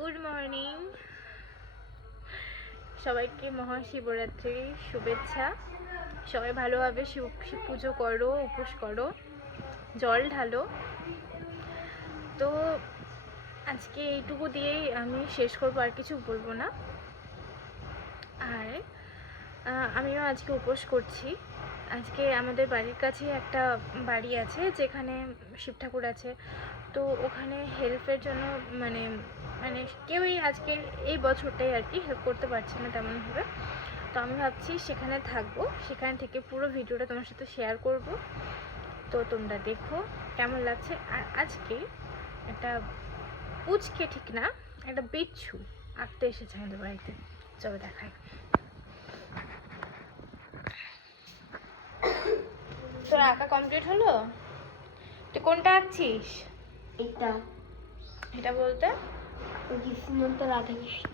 Good morning সবাইকে, মহাশিবরাত্রির শুভেচ্ছা। সবাই ভালোভাবে শিব পুজো করো, উপোস করো, জল ঢালো। তো আজকে এইটুকু দিয়েই আমি শেষ করবো, আর কিছু বলবো না। আর আমিও আজকে উপোস করছি। আজকে আমাদের বাড়ির কাছে একটা বাড়ি আছে যেখানে শিব ঠাকুর আছে। তো ওখানে হেল্পের জন্য মানে মানে কেউই আজকে এই বছরটাই আর কি হেল্প করতে পারছে না তেমনভাবে। তো আমি ভাবছি সেখানে থাকবো, সেখান থেকে পুরো ভিডিওটা তোমার সাথে শেয়ার করব। তো তোমরা দেখো কেমন লাগছে। আর আজকে একটা পুচকে, ঠিক না, একটা বিচ্ছু আঁকতে এসেছে আমাদের বাড়িতে। চলো দেখাই। তোর আঁকা কমপ্লিট হলো? তুই কোনটা আঁকছিস? এটা এটা বলতে কৃষ্ণ তো রাধা কৃষ্ণ।